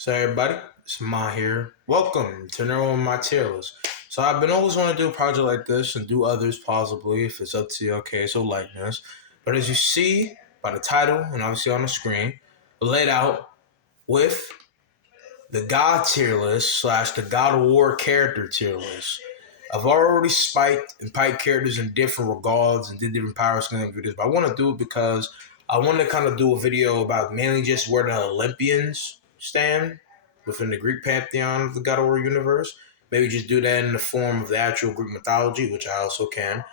So everybody, it's Ma here. Welcome to another one of my tier lists. So I've been always want to do a project like this and do others possibly if it's up to you. Okay, so likeness. But as you see by the title and obviously on the screen, laid out with the God tier list slash the God of War character tier list. I've already spiked and piped characters in different regards and did different power scaling videos, but I want to do it because I want to kind of do a video about mainly just where the Olympians stand within the Greek pantheon of the God of War universe. Maybe just do that in the form of the actual Greek mythology, which I also can.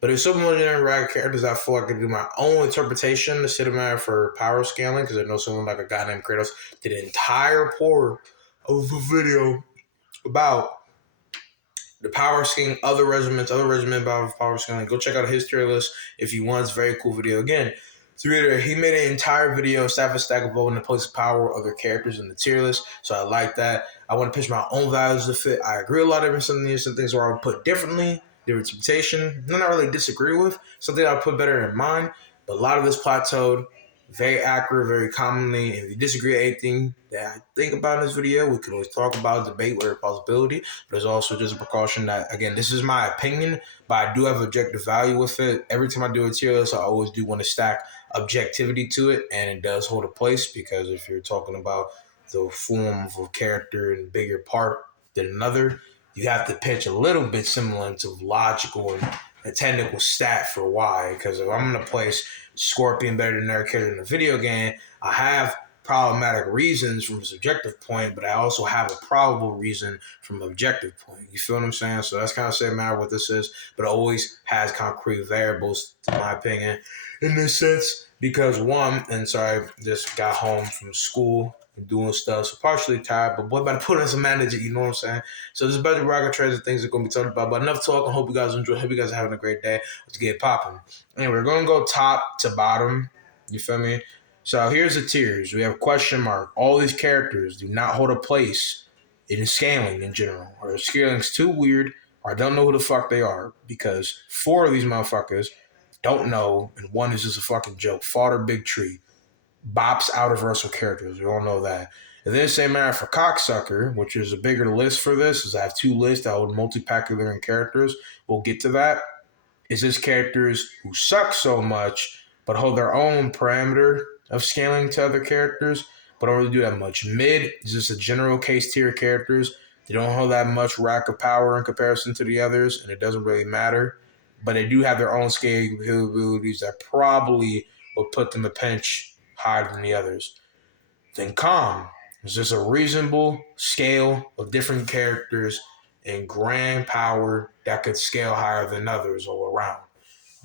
But there's so many different characters I feel like I can do my own interpretation to sit matter for power scaling because I know someone like a guy named Kratos did an entire pour of a video about the power scaling, other regiments about power scaling. Go check out his tier list if you want. It's a very cool video. Again, to reiterate, he made an entire video, stack a stack of voting to place power of other characters in the tier list. So I like that. I want to pitch my own values to fit. I agree a lot of some things where I would put differently, different interpretation. None I really disagree with. Something I put better in mind. But a lot of this plateaued. Very accurate, very commonly. If you disagree with anything that I think about in this video, we could always talk about it, debate where a possibility. But it's also just a precaution that, again, this is my opinion, but I do have objective value with it. Every time I do a tier list, I always do want to stack objectivity to it, and it does hold a place because if you're talking about the form of a character in a bigger part than another, you have to pitch a little bit semblance of logical and a technical stat for why. Because if I'm going to place Scorpion better than their character in a video game, I have problematic reasons from a subjective point, but I also have a probable reason from an objective point. You feel what I'm saying? So that's kind of saying matter what this is, but it always has concrete variables, to my opinion, in this sense. Because one, and sorry, just got home from school and doing stuff, so partially tired, but boy, about to put in some manager, you know what I'm saying? So there's a bunch of rocket trades and things that are going to be talked about, but enough talk. I hope you guys enjoy. Hope you guys are having a great day. Let's get popping. Anyway, we're going to go top to bottom. You feel me? So here's the tiers. We have question mark. All these characters do not hold a place in scaling in general. Or their scaling's too weird, or I don't know who the fuck they are. Because 4 of these motherfuckers don't know, and 1 is just a fucking joke. Fodder Big Tree. Bops out of Russell characters. We all know that. And then same matter for Cocksucker, which is a bigger list for this, is I have 2 lists that hold multi-pacular characters. We'll get to that. Is this characters who suck so much, but hold their own parameter of scaling to other characters, but don't really do that much. Mid is just a general case tier characters. They don't hold that much rack of power in comparison to the others, and it doesn't really matter. But they do have their own scaling capabilities that probably will put them a pinch higher than the others. Then calm is just a reasonable scale of different characters and grand power that could scale higher than others all around.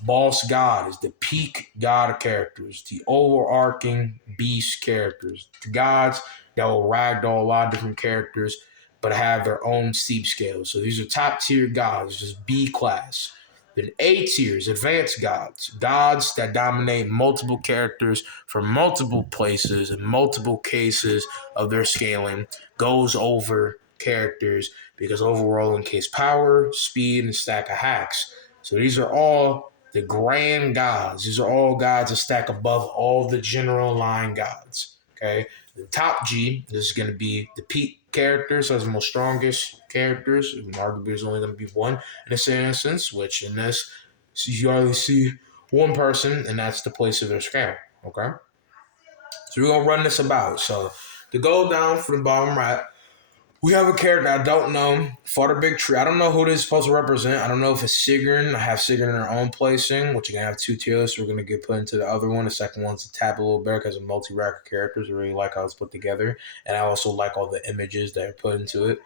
Boss God is the peak god of characters, the overarching beast characters, the gods that will ragdoll a lot of different characters, but have their own steep scales. So these are top tier gods, just B class. Then A tiers, advanced gods, gods that dominate multiple characters from multiple places and multiple cases of their scaling, goes over characters because overall in case power, speed, and stack of hacks. So these are all the grand gods. These are all gods that stack above all the general line gods. Okay. The top G, this is going to be the peak characters, so it's the most strongest characters. And arguably, there's only going to be one in this instance, which in this, so you already see one person, and that's the place of their scale. Okay. So we're going to run this about. So to go down from the bottom right, we have a character I don't know. Fought a big tree. I don't know who this is supposed to represent. I don't know if it's Sigrun. I have Sigrun in her own placing, which you're going to have 2 tier lists. We're going to get put into the other one. The second one's a tap a little better because of multi-racker characters. I really like how it's put together. And I also like all the images that are put into it.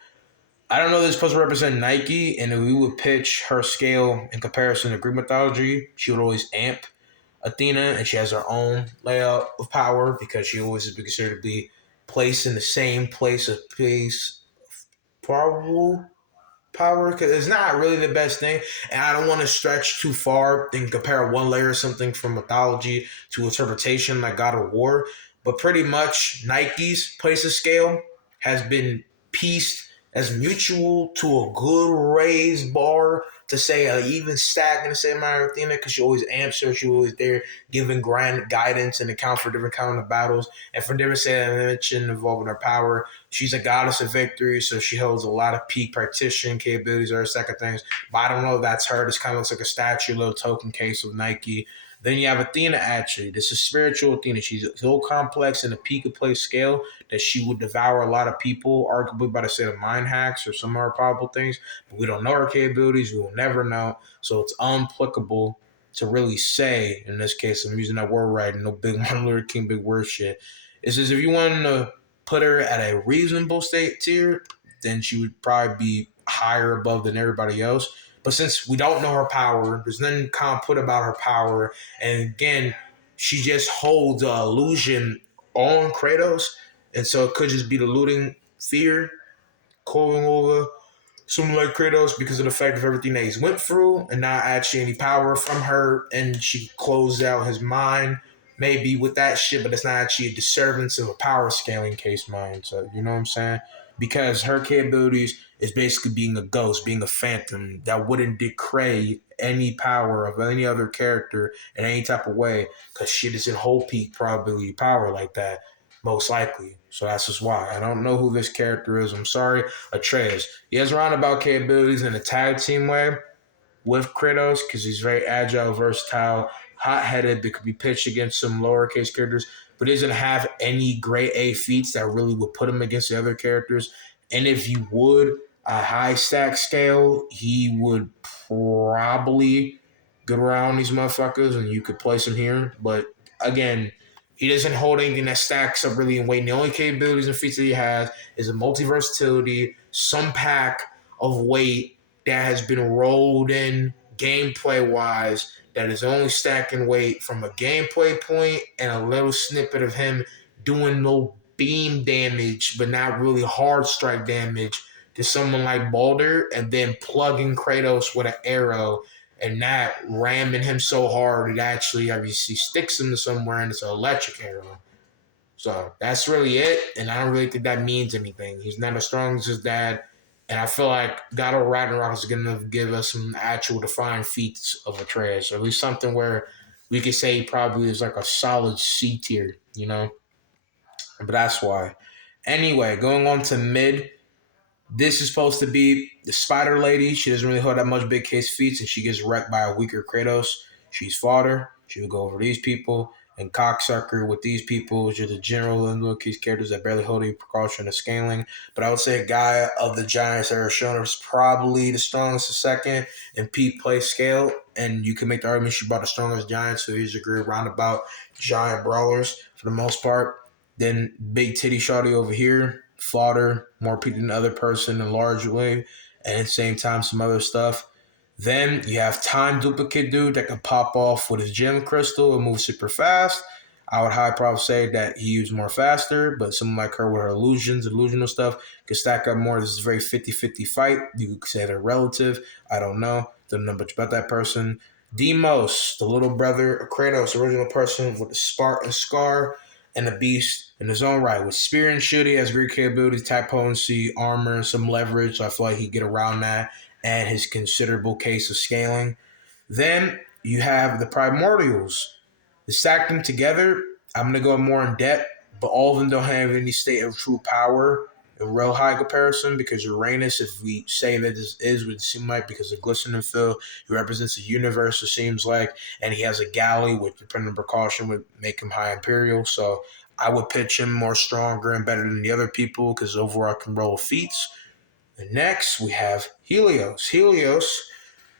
I don't know if this is supposed to represent Nike, and if we would pitch her scale in comparison to Greek mythology, she would always amp Athena, and she has her own layout of power because she always is considered to be placed in the same place of peace. Probable power because it's not really the best thing, and I don't want to stretch too far and compare one layer of something from mythology to interpretation like God of War. But pretty much Nike's place of scale has been pieced that's mutual to a good raised bar to say an even stack in the same amount of Athena because she always answers, she always there giving grand guidance and account for different kind of battles and for different dimension involving her power. She's a goddess of victory, so she holds a lot of peak partition capabilities or second things. But I don't know if that's her. This kind of looks like a statue, a little token case of Nike. Then you have Athena, actually. This is spiritual Athena. She's so complex in a peak of play scale that she would devour a lot of people, arguably by the set of mind hacks or some other probable things. But we don't know her capabilities. We will never know. So it's unapplicable to really say, in this case, I'm using that word right, no big Martin Luther King, big word shit. It says if you want to put her at a reasonable state tier, then she would probably be higher above than everybody else. But since we don't know her power, there's nothing kind of put about her power. And again, she just holds an illusion on Kratos. And so it could just be the looting fear calling over someone like Kratos because of the fact of everything that he's went through and not actually any power from her. And she closed out his mind maybe with that shit, but it's not actually a disturbance of a power scaling case mind. So, you know what I'm saying? Because her capabilities is basically being a ghost, being a phantom that wouldn't decray any power of any other character in any type of way because shit is in whole peak probability power like that, most likely. So that's just why. I don't know who this character is. I'm sorry. Atreus. He has roundabout capabilities in a tag team way with Kratos because he's very agile, versatile, hot-headed, but could be pitched against some lowercase characters, but doesn't have any grade A feats that really would put him against the other characters. And if you would a high stack scale, he would probably get around these motherfuckers and you could place him here. But again, he doesn't hold anything that stacks up really in weight. And the only capabilities and feats that he has is a multi-versatility, some pack of weight that has been rolled in gameplay wise that is only stacking weight from a gameplay point and a little snippet of him doing no beam damage but not really hard strike damage to someone like Baldur and then plugging Kratos with an arrow and not ramming him so hard it actually obviously sticks him to somewhere and it's an electric arrow. So that's really it, and I don't really think that means anything. He's not as strong as his dad, and I feel like God of Ragnarok is going to give us some actual defined feats of Atreus, or at least something where we could say he probably is like a solid C tier, you know? But that's why. Anyway, going on to mid, this is supposed to be the Spider Lady. She doesn't really hold that much big case feats, and she gets wrecked by a weaker Kratos. She's fodder. She will go over these people. And cocksucker with these people, which are the general and little case characters that barely hold any precaution of scaling. But I would say a guy of the giants that are shown is probably the strongest second in peak play scale. And you can make the argument she brought the strongest giants, so he's a great roundabout giant brawlers for the most part. Then big titty shawty over here, fodder, more peak than the other person in a large way, and at the same time some other stuff. Then you have time duplicate dude that can pop off with his gem crystal and move super fast. I would high probably say that he used more faster, but someone like her with her illusions, illusional stuff, can stack up more. This is a very 50-50 fight. You could say they're relative. I don't know. Don't know much about that person. Demos, the little brother of Kratos, original person with the Spartan scar and the beast in his own right. With spear and shooting, has great capabilities, type potency, armor, and some leverage. So I feel like he get around that and his considerable case of scaling. Then you have the Primordials. To stack them together, I'm going to go more in depth, but all of them don't have any state of true power in real high comparison because Uranus, if we say that this is, would seem like because of glistening fill, he represents a universe, it seems like, and he has a galley, which, depending on precaution, would make him high imperial. So I would pitch him more stronger and better than the other people because overall I can roll feats. And next, we have Helios. Helios,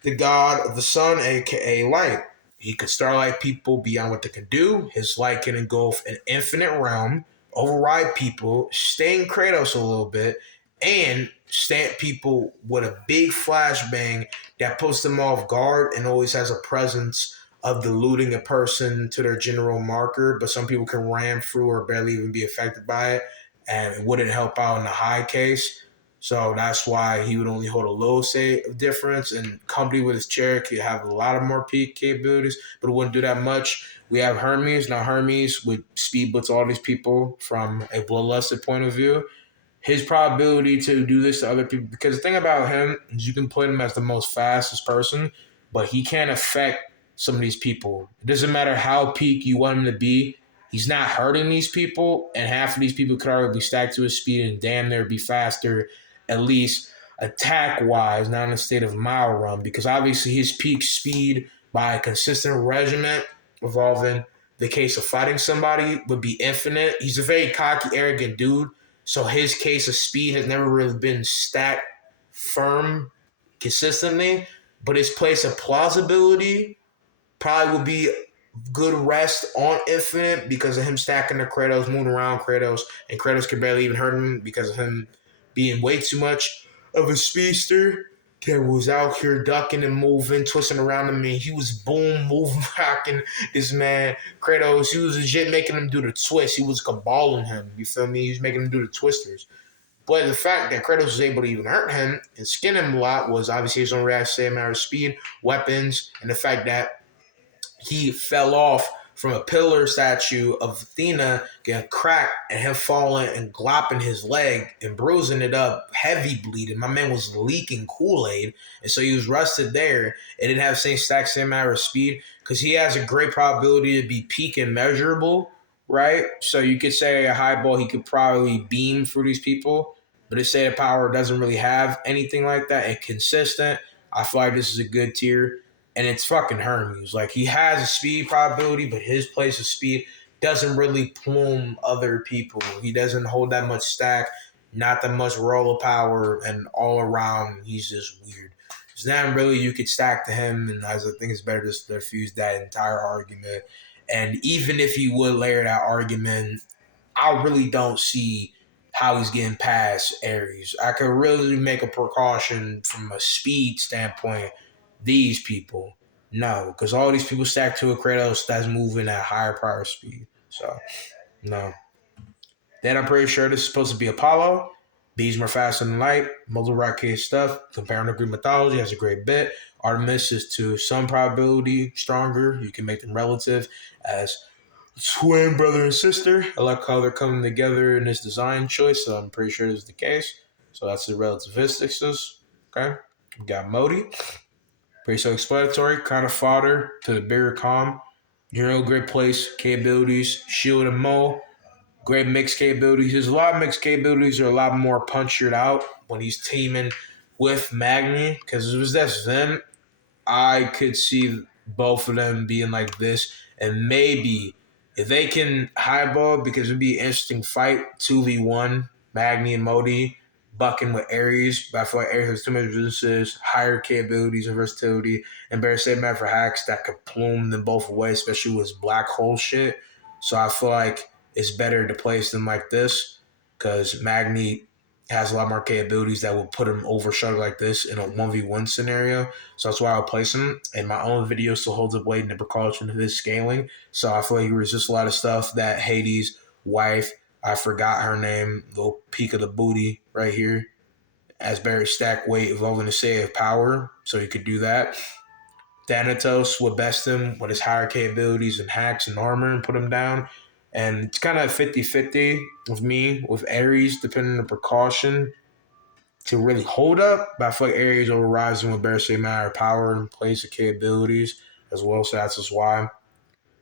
the god of the sun, aka light. He can starlight people beyond what they can do. His light can engulf an infinite realm, override people, sting Kratos a little bit, and stamp people with a big flashbang that puts them off guard and always has a presence of diluting a person to their general marker. But some people can ram through or barely even be affected by it, and it wouldn't help out in the high case. So that's why he would only hold a low say of difference. And company with his chair could have a lot of more peak capabilities, but it wouldn't do that much. We have Hermes. Now Hermes would speed blitz all these people from a bloodlusted point of view. his probability to do this to other people, because the thing about him is you can put him as the most fastest person, but he can't affect some of these people. It doesn't matter how peak you want him to be. He's not hurting these people, and half of these people could already be stacked to his speed and damn near be faster, at least attack wise, not in a state of mile run, because obviously his peak speed by a consistent regimen involving the case of fighting somebody would be infinite. He's a very cocky, arrogant dude, so his case of speed has never really been stacked firm consistently, but his place of plausibility probably would be good rest on Infinite because of him stacking the Kratos, moving around Kratos, and Kratos could barely even hurt him because of him being way too much of a speedster. Ken was out here ducking and moving, twisting around him, and he was boom, moving, rocking this man. Kratos, he was legit making him do the twist. He was caballing him, you feel me? He was making him do the twisters. But the fact that Kratos was able to even hurt him and skin him a lot was obviously his own reaction, same amount of speed, weapons, and the fact that he fell off from a pillar statue of Athena getting cracked and him falling and glopping his leg and bruising it up, heavy bleeding. My man was leaking Kool-Aid, and so he was rusted there. It didn't have the same stack, same amount of speed because he has a great probability to be peak and measurable, right? So you could say a high ball, he could probably beam through these people, but his state of power doesn't really have anything like that. And consistent, I feel like this is a good tier, and it's fucking Hermes. Like, he has a speed probability, but his place of speed doesn't really plume other people. He doesn't hold that much stack, not that much roller power, and all around he's just weird. There's not really you could stack to him, and I think it's better just to refuse that entire argument. And even if you would layer that argument, I really don't see how he's getting past Ares. I could really make a precaution from a speed standpoint. These people, no, because all these people stacked to a Kratos that's moving at higher power speed. So, no. Then I'm pretty sure this is supposed to be Apollo. Bees more faster than light. Multiple rock case stuff. Comparing to Greek mythology has a great bit. Artemis is to some probability stronger. You can make them relative as twin brother and sister. I like how they're coming together in this design choice, so I'm pretty sure this is the case. So that's the relativistic. Okay. We got Modi. Pretty self-explanatory, kind of fodder to the bigger calm. General great place, capabilities, shield and Mo, great mixed capabilities. There's a lot of mixed capabilities are a lot more punctured out when he's teaming with Magni, because it was just them. I could see both of them being like this, and maybe if they can highball, because it'd be an interesting fight, 2v1, Magni and Modi, bucking with Ares, but I feel like Ares has too many businesses, higher capabilities and versatility, and better save man for hacks that could plume them both away, especially with his black hole shit. So I feel like it's better to place them like this, because Magni has a lot more capabilities that will put him over Shuttle like this in a 1v1 scenario. So that's why I'll place him. And my own video still holds up weight in the precaution of his scaling. So I feel like he resists a lot of stuff that Hades' wife, I forgot her name, little peak of the booty right here, as Barry stack weight evolving to save power. So he could do that. Thanatos would best him with his higher capabilities and hacks and armor and put him down. And it's kind of 50-50 with me, with Ares, depending on the precaution to really hold up. But I feel like Ares overrides him with better same matter power and place of capabilities as well. So that's just why.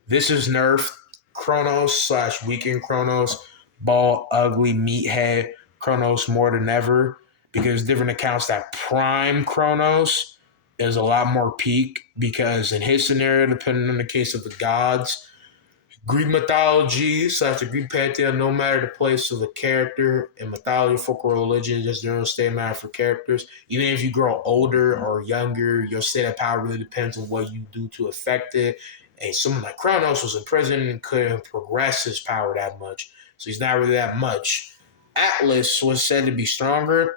This is nerf Kronos / weekend Kronos, ball ugly meathead Kronos more than ever, because different accounts that prime Kronos is a lot more peak, because in his scenario, depending on the case of the gods, Greek mythology / the Greek pantheon, no matter the place of the character in mythology, folk, or religion, just general state matter for characters. Even if you grow older or younger, your state of power really depends on what you do to affect it. And someone like Kronos was in prison and couldn't progress his power that much. So he's not really that much. Atlas was said to be stronger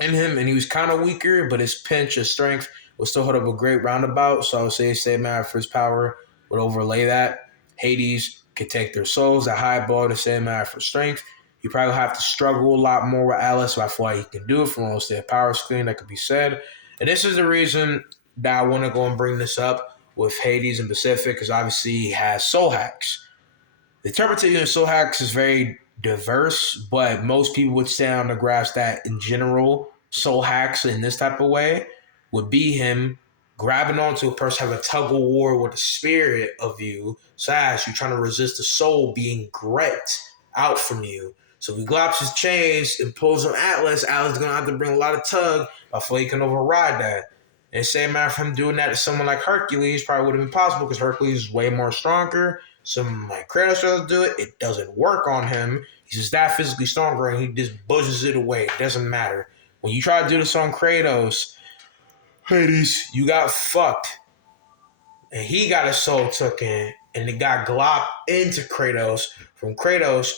in him, and he was kind of weaker, but his pinch of strength would still hold up a great roundabout. So I would say same matter for his power would overlay that. Hades could take their souls at high ball the same matter for strength. You probably have to struggle a lot more with Atlas, but I feel like he can do it from almost a power screen, that could be said. And this is the reason that I want to go and bring this up with Hades and Pacific, because obviously he has soul hacks. The interpretation of soul hacks is very diverse, but most people would stand on the grass that in general, soul hacks in this type of way would be him grabbing onto a person, have a tug of war with the spirit of you, slash, you're trying to resist the soul being gripped out from you. So if he glops his chains and pulls on Atlas, Atlas is gonna have to bring a lot of tug before he can override that. And same matter for him doing that to someone like Hercules probably would have been possible because Hercules is way more stronger. Some like Kratos tries to do it, it doesn't work on him. He's just that physically stronger and he just pushes it away. It doesn't matter. When you try to do this on Kratos, Hades, you got fucked. And he got his soul taken and it got glopped into Kratos. From Kratos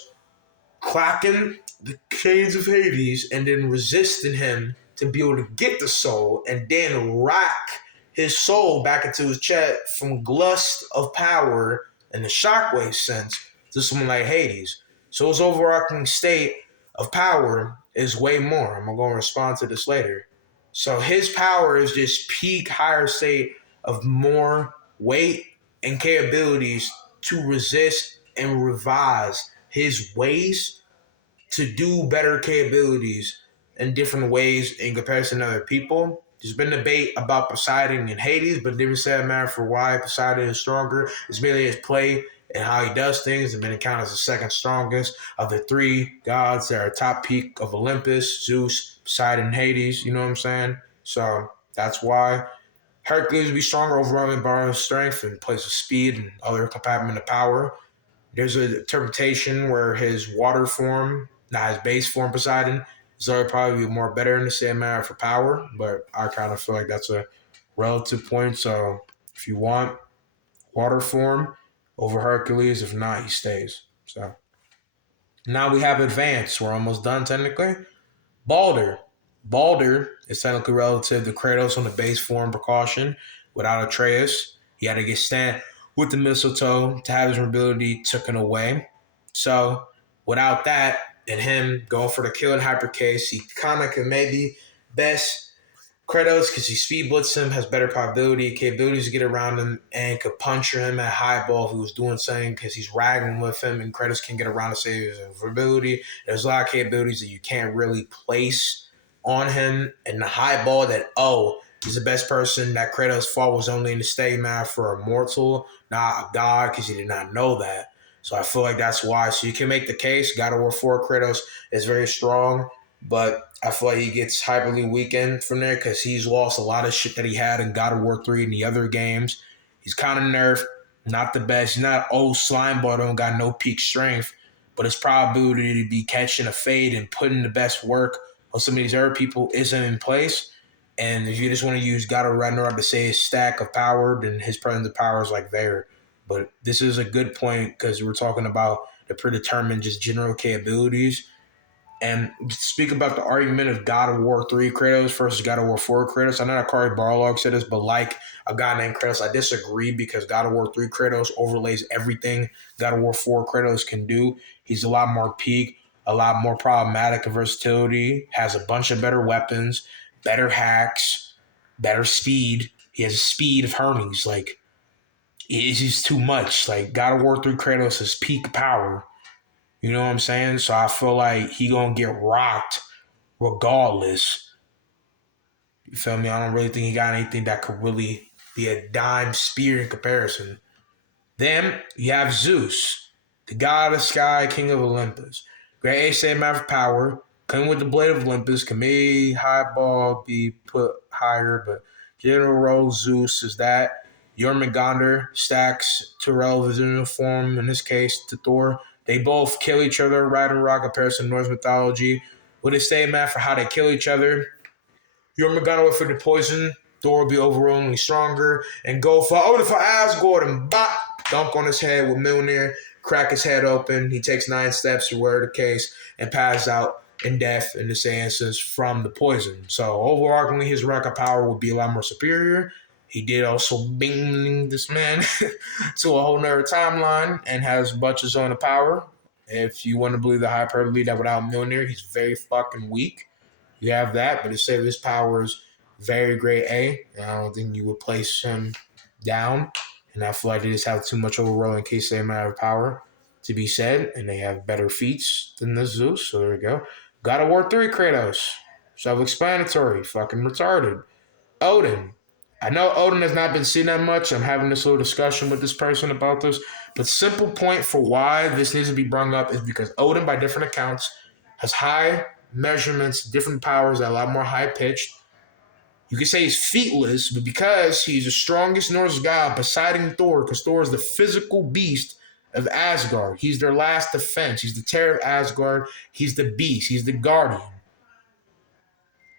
clacking the chains of Hades and then resisting him to be able to get the soul and then rack his soul back into his chest from lust of power and the shockwave sense to someone like Hades. So his overarching state of power is way more. I'm going to respond to this later. So his power is just peak higher state of more weight and capabilities to resist and revise his ways to do better capabilities in different ways in comparison to other people. There's been debate about Poseidon and Hades, but it didn't say a matter for why Poseidon is stronger. It's merely his play and how he does things, and been accounted as the second strongest of the three gods that are top peak of Olympus: Zeus, Poseidon, and Hades. You know what I'm saying? So that's why Hercules would be stronger overall in borrowing strength in place of speed and other compartment of power. There's an interpretation where his water form, not his base form Poseidon, is probably more better in the same matter for power, but I kind of feel like that's a relative point. So if you want water form over Hercules, if not, he stays. So now we have advanced. We're almost done technically. Balder. Balder is technically relative to Kratos on the base form precaution. Without Atreus, he had to get stand with the mistletoe to have his mobility taken away. So without that and him going for the kill in hypercase, he kind of can maybe best Kratos because he speed blitz him, has better probability, capabilities to get around him, and could puncture him at high ball if he was doing something because he's ragging with him, and Kratos can get around to save his invulnerability. There's a lot of capabilities that you can't really place on him, and the high ball that, he's the best person that Kratos fought was only in the state map for a mortal, not a god, because he did not know that. So I feel like that's why. So you can make the case, God of War 4 Kratos is very strong, but I feel like he gets hyperly weakened from there because he's lost a lot of shit that he had in God of War 3 and the other games. He's kind of nerfed, not the best. He's not old slime ball, don't got no peak strength, but his probability to be catching a fade and putting the best work on some of these other people isn't in place. And if you just want to use God of Ragnarok to say his stack of power, then his presence of power is like there. But this is a good point because we're talking about the predetermined just general capabilities and speak about the argument of God of War 3 Kratos versus God of War 4 Kratos. I know that Kari Barlog said this, but like a guy named Kratos, I disagree because God of War 3 Kratos overlays everything God of War 4 Kratos can do. He's a lot more peak, a lot more problematic in versatility, has a bunch of better weapons, better hacks, better speed. He has the speed of Hermes. Like, it's just too much. Like, God of War 3 Kratos is peak power. You know what I'm saying? So I feel like he gonna get rocked regardless. You feel me? I don't really think he got anything that could really be a dime spear in comparison. Then you have Zeus, the god of the sky, king of Olympus. Great ace amount of power, coming with the blade of Olympus, can maybe high ball be put higher, but general role Zeus is that. Jormungandr stacks Tyrell's uniform, in this case to Thor. They both kill each other, Ragnarok comparison to Norse mythology. With a statement for how they kill each other, Jormungandr went for the poison. Thor will be overwhelmingly stronger and go for Asgard and bop, dunk on his head with Mjolnir, crack his head open. He takes 9 steps, or whatever the case, and passes out in death in this instance from the poison. So overarchingly, his record power would be a lot more superior. He did also bing this man to a whole nother timeline and has a bunch of his own power. If you want to believe the hyperbole that without Mjolnir, he's very fucking weak. You have that, but to say his power is very grade A, and I don't think you would place him down. And I feel like they just have too much overall in case they amount of power to be said, and they have better feats than the Zeus. So there we go. God of War 3 Kratos. Self-explanatory. Fucking retarded. Odin. I know Odin has not been seen that much. I'm having this little discussion with this person about this. But simple point for why this needs to be brought up is because Odin, by different accounts, has high measurements, different powers, a lot more high pitched. You could say he's featless, but because he's the strongest Norse god, Poseidon Thor, because Thor is the physical beast of Asgard. He's their last defense. He's the terror of Asgard. He's the beast. He's the guardian.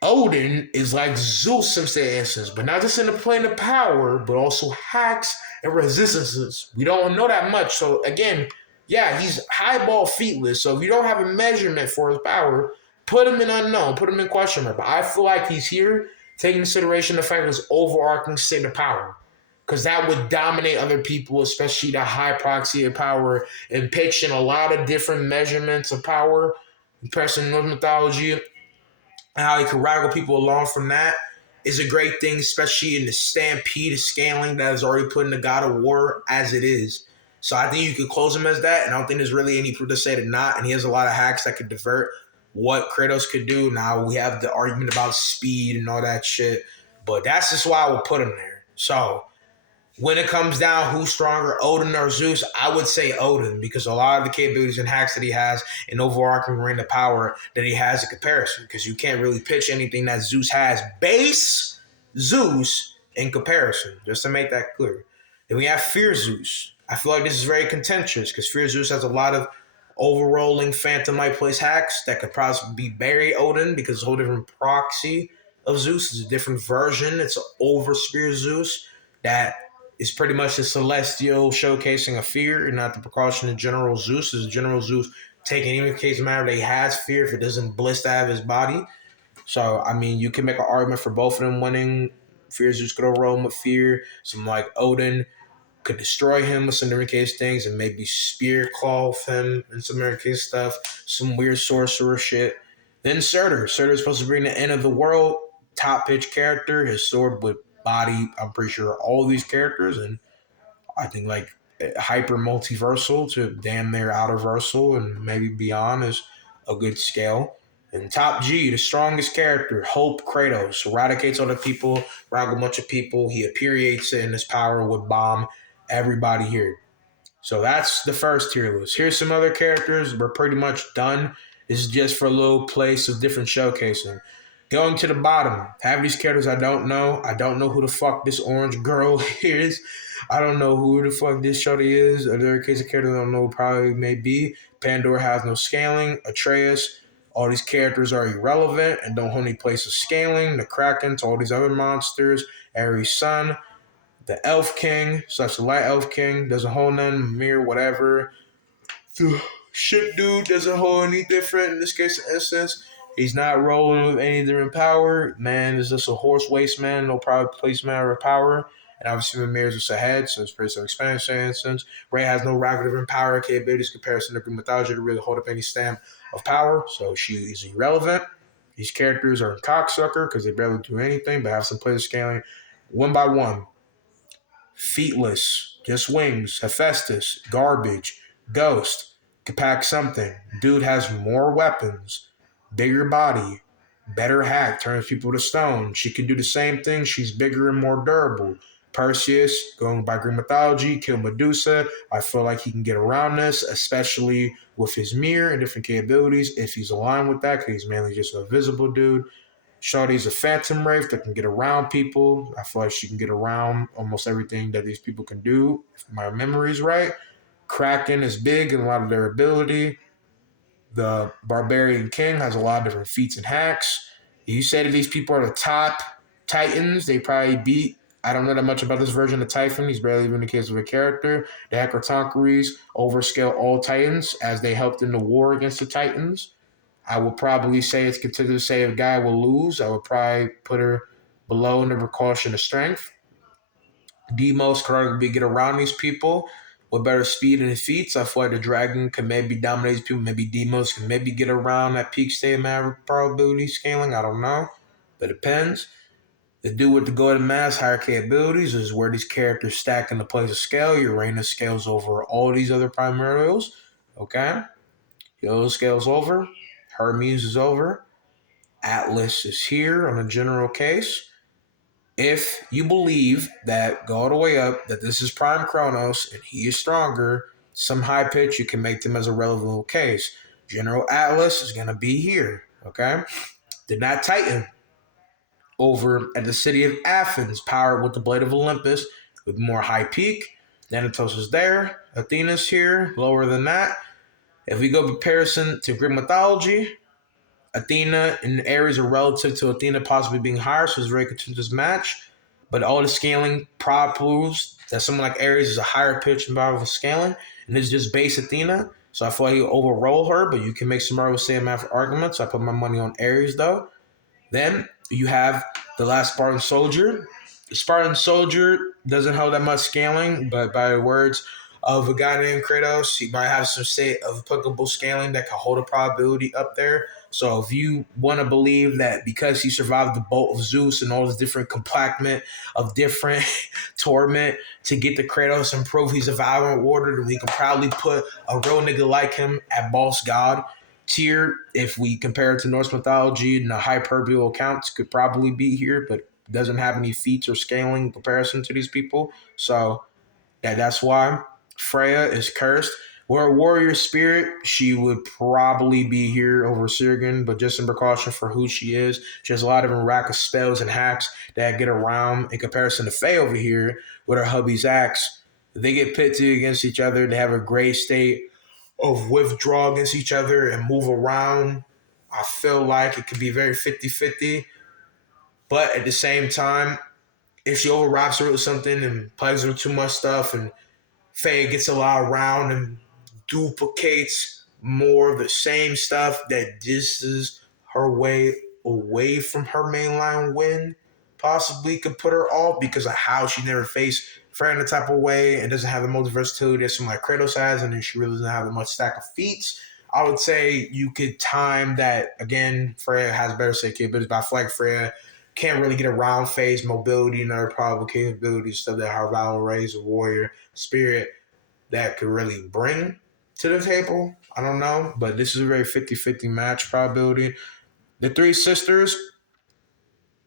Odin is like Zeus in some essence, but not just in the plane of power, but also hacks and resistances. We don't know that much. So again, yeah, he's highball featless. So if you don't have a measurement for his power, put him in unknown, put him in question mark. But I feel like he's here taking consideration the fact of his overarching state of power. Because that would dominate other people, especially the high proxy of power and pitching a lot of different measurements of power in Persian Norse mythology and how he can wrangle people along from that is a great thing, especially in the stampede of scaling that is already put in the God of War as it is. So I think you could close him as that, and I don't think there's really any proof to say that not. And he has a lot of hacks that could divert what Kratos could do. Now we have the argument about speed and all that shit, but that's just why I would put him there. So when it comes down who's stronger, Odin or Zeus, I would say Odin because a lot of the capabilities and hacks that he has and overarching reign of power that he has in comparison. Because you can't really pitch anything that Zeus has base Zeus in comparison, just to make that clear. Then we have Fear Zeus. I feel like this is very contentious because Fear Zeus has a lot of overrolling phantom light place hacks that could possibly be bury Odin because it's a whole different proxy of Zeus. It's a different version. It's an over Spear Zeus that is pretty much the celestial showcasing of fear and not the precaution of General Zeus. Is General Zeus taking any case matter that he has fear if it doesn't blist out of his body? So, I mean, you can make an argument for both of them winning. Fear Zeus could overroll him with fear. Some like Odin could destroy him with some different case things and maybe spear claw him and some different case stuff. Some weird sorcerer shit. Then Surtur. Surtur is supposed to bring the end of the world. Top pitch character. His sword would body, I'm pretty sure, all of these characters. And I think like hyper multiversal to damn near outerversal and maybe beyond is a good scale. And top G, the strongest character, Hope Kratos, eradicates other people, wrangle a bunch of people. He appreciates it in his power, would bomb everybody here. So that's the first tier list. Here's some other characters. We're pretty much done. This is just for a little place of different showcasing. Going to the bottom, have these characters I don't know. I don't know who the fuck this orange girl is. I don't know who the fuck this shorty is. Other case of characters I don't know probably may be. Pandora has no scaling. Atreus. All these characters are irrelevant and don't hold any place of scaling. The Kraken to all these other monsters. Ares' son. The Elf King, such the Light Elf King, doesn't hold none. Mirror, whatever. The ship dude doesn't hold any different in this case instance. He's not rolling with any different power. Man is just a horse waste man, no power placement or power. And obviously the mirror's just ahead, so it's pretty self-explanatory in instance. Ray has no rapid different power capabilities comparison to Greek mythology to really hold up any stamp of power, so she is irrelevant. These characters are a cocksucker because they barely do anything but have some player scaling. One by one. Feetless, just wings. Hephaestus, garbage. Ghost, can pack something. Dude has more weapons, bigger body, better hack, turns people to stone. She can do the same thing. She's bigger and more durable. Perseus, going by Greek mythology, kill Medusa. I feel like he can get around this, especially with his mirror and different capabilities. If he's aligned with that, because he's mainly just a visible dude. Shawty's a phantom wraith that can get around people. I feel like she can get around almost everything that these people can do, if my memory's right. Kraken is big in a lot of their ability. The Barbarian King has a lot of different feats and hacks. You say that these people are the top Titans, they probably beat. I don't know that much about this version of Typhon. He's barely even the case of a character. The Hecatoncheires overscale all Titans as they helped in the war against the Titans. I would probably say it's considered to say if a guy will lose, I would probably put her below in the precaution of strength. Demos can arguably get around these people with better speed and feats. I feel like the dragon can maybe dominate these people. Maybe Demos can maybe get around that peak state of matter probability scaling. I don't know. But it depends. The dude with the golden mass higher capabilities is where these characters stack in the place of scale. Uranus scales over all these other primarials. Okay? Yo scale's over. Hermes is over. Atlas is here on a general case. If you believe that go all the way up, that this is Prime Kronos and he is stronger, some high pitch, you can make them as a relevant case. General Atlas is going to be here. Okay? Did not Titan over at the city of Athens, powered with the blade of Olympus, with more high peak. Thanatos is there. Athena's here, lower than that. If we go comparison to Greek mythology, Athena and Ares are relative to Athena possibly being higher, so it's a very contentious match. But all the scaling proves that someone like Ares is a higher pitch and powerful scaling, and it's just base Athena. So I feel like he'll overroll her, but you can make some more with same math arguments. I put my money on Ares though. Then you have the last Spartan soldier. The Spartan soldier doesn't hold that much scaling, but by the words of a guy named Kratos, he might have some state of applicable scaling that can hold a probability up there. So if you want to believe that because he survived the bolt of Zeus and all this different compactment of different torment to get the Kratos and prove he's a violent warrior, then we can probably put a real nigga like him at boss god tier. If we compare it to Norse mythology, and the hyperbole accounts could probably be here, but doesn't have any feats or scaling in comparison to these people. So that's why Freya is cursed. Were a warrior spirit, she would probably be here over Sirgan, but just in precaution for who she is. She has a lot of rack of spells and hacks that get around in comparison to Faye over here with her hubby's axe. They get pitted against each other. They have a great state of withdraw against each other and move around. I feel like it could be very 50-50. But at the same time, if she overwraps her with something and plays her with too much stuff and Faye gets a lot around and duplicates more of the same stuff that disses her way away from her mainline win, possibly could put her off because of how she never faced Freya in the type of way and doesn't have the most versatility that someone like Kratos has, and then she really doesn't have the much stack of feats. I would say you could time that again. Freya has better save capabilities, but I feel like Freya can't really get around phase mobility and other probable capabilities, stuff that her Valor Rays, a warrior spirit that could really bring to the table. I don't know, but this is a very 50-50 match probability. The three sisters,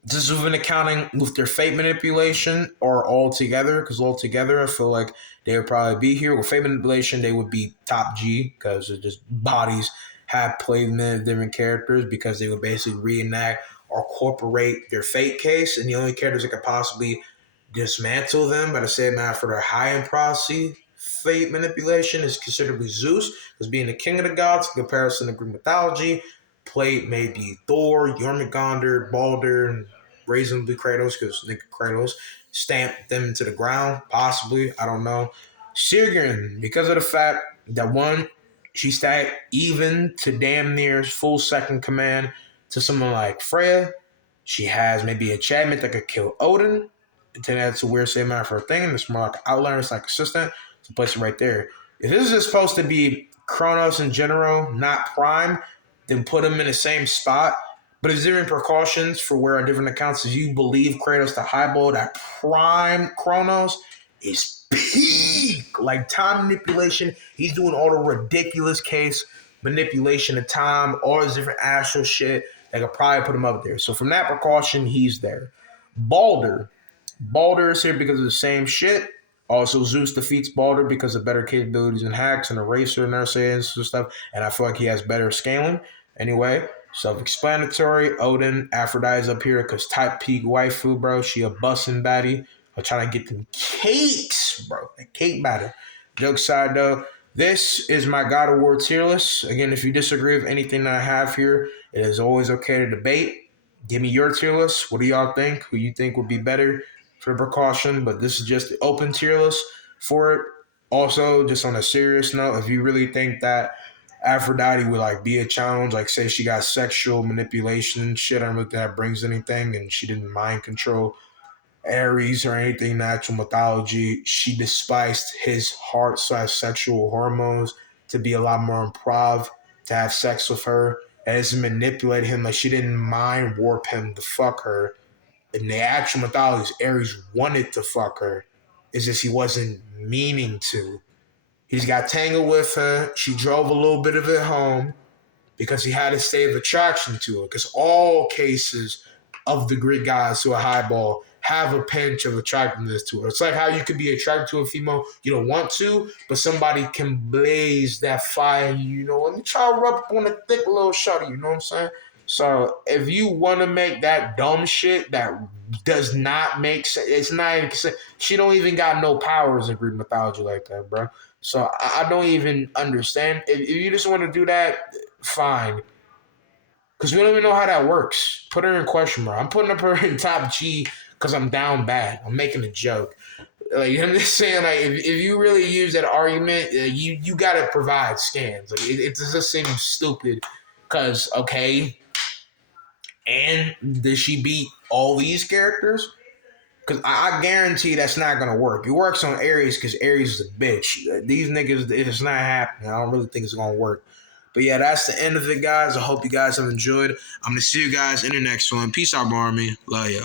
this is an accounting with their fate manipulation or all together, because all together I feel like they would probably be here. With fate manipulation, they would be top G because it's just bodies have played different characters because they would basically reenact or incorporate their fate case, and the only characters that could possibly dismantle them by the same amount for their high end prophecy fate manipulation is considerably Zeus, as being the king of the gods in comparison to Greek mythology. Played maybe Thor, Jormungandr, Balder, and reasonably Kratos, because nigga Kratos stamped them into the ground, possibly. I don't know. Sigurd, because of the fact that one, she stacked even to damn near full second command to someone like Freya. She has maybe a enchantment that could kill Odin. And then that's a weird same amount for a thing. It's more like an outlier, it's like assistant. So place it right there. If this is supposed to be Kronos in general, not Prime, then put them in the same spot. But is there any precautions for where on different accounts as you believe Kratos the highball that Prime Kronos is peak like time manipulation? He's doing all the ridiculous case manipulation of time, all this different astral shit that could probably put him up there. So from that precaution, he's there. Balder. Balder is here because of the same shit. Also, Zeus defeats Balder because of better capabilities and hacks and eraser and sayings and stuff. And I feel like he has better scaling. Anyway, self-explanatory. Odin, Aphrodite's up here because type peak waifu, bro. She a bussin' baddie. I'm trying to get them cakes, bro. The cake batter. Joke side though. This is my God of War tier list. Again, if you disagree with anything that I have here, it is always okay to debate. Give me your tier list. What do y'all think? Who you think would be better for precaution? But this is just the open tier list for it. Also, just on a serious note, if you really think that Aphrodite would like be a challenge, like say she got sexual manipulation and shit, I don't know if that brings anything, and she didn't mind control Ares or anything natural mythology, she despised his heart slash sexual hormones to be a lot more improv, to have sex with her, and to manipulate him. Like she didn't mind warp him to fuck her. In the actual mythology, Ares wanted to fuck her. It's just he wasn't meaning to. He's got tangled with her. She drove a little bit of it home because he had to save attraction to her. Because all cases of the Greek guys who are highball have a pinch of attractiveness to her. It's like how you could be attracted to a female you don't want to, but somebody can blaze that fire. You know, let me try to rub up on a thick little shorty. You know what I'm saying? So if you want to make that dumb shit that does not make sense, it's not even. She don't even got no powers in Greek mythology like that, bro. So I don't even understand. If you just want to do that, fine. Because we don't even know how that works. Put her in question mark. I'm putting up her in top G because I'm down bad. I'm making a joke. Like I'm just saying, like if you really use that argument, you gotta provide scans. Like it just seems stupid. Because okay, and does she beat all these characters? Because I guarantee that's not gonna work. It works on Aries because Aries is a bitch. These niggas, it's not happening. I don't really think it's gonna work. But yeah, that's the end of it, guys. I hope you guys have enjoyed. I'm gonna see you guys in the next one. Peace out, Army. Love ya.